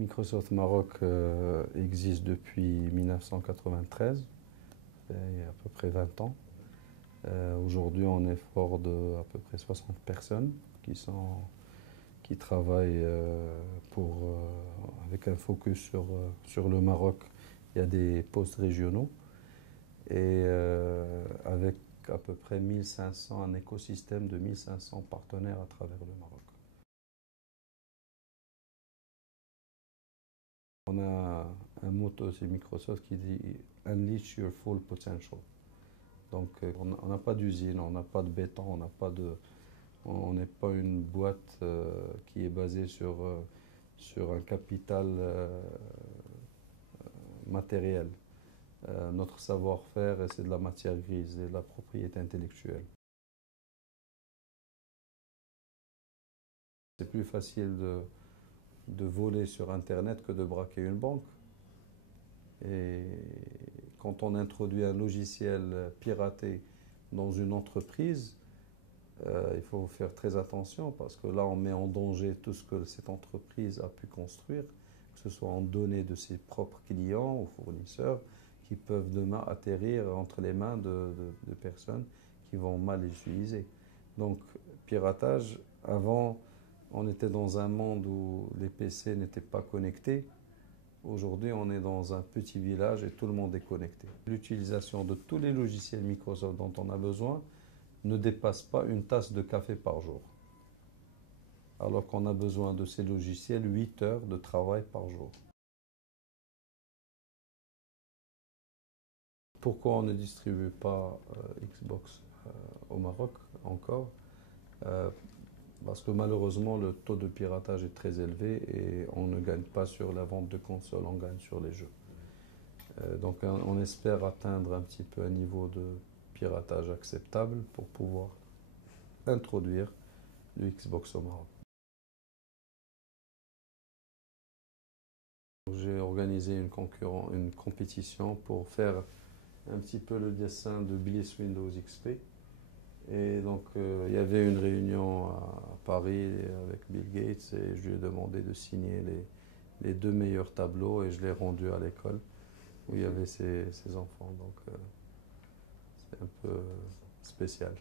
Microsoft Maroc existe depuis 1993, il y a à peu près 20 ans. Aujourd'hui, on est fort de à peu près 60 personnes qui travaillent avec un focus sur le Maroc. Il y a des postes régionaux et avec à peu près 1500, un écosystème de 1500 partenaires à travers le Maroc. On a un motto chez Microsoft qui dit Unleash your full potential. Donc on n'a pas d'usine, on n'a pas de béton, on n'est pas une boîte qui est basée sur un capital matériel. Notre savoir-faire, c'est de la matière grise et de la propriété intellectuelle. C'est plus facile de voler sur Internet que de braquer une banque. Et quand on introduit un logiciel piraté dans une entreprise, il faut faire très attention parce que là, on met en danger tout ce que cette entreprise a pu construire, que ce soit en données de ses propres clients ou fournisseurs, qui peuvent demain atterrir entre les mains de personnes qui vont mal les utiliser. Donc, piratage, avant, on était dans un monde où les PC n'étaient pas connectés. Aujourd'hui, on est dans un petit village et tout le monde est connecté. L'utilisation de tous les logiciels Microsoft dont on a besoin ne dépasse pas une tasse de café par jour. Alors qu'on a besoin de ces logiciels 8 heures de travail par jour. Pourquoi on ne distribue pas Xbox au Maroc encore? Parce que malheureusement, le taux de piratage est très élevé et on ne gagne pas sur la vente de consoles, on gagne sur les jeux. Donc on espère atteindre un petit peu un niveau de piratage acceptable pour pouvoir introduire le Xbox au Maroc. J'ai organisé une compétition pour faire un petit peu le dessin de Bliss Windows XP. Et donc, il y avait une réunion à Paris avec Bill Gates et je lui ai demandé de signer les deux meilleurs tableaux et je l'ai rendu à l'école où il y avait ses enfants. Donc, c'est un peu spécial.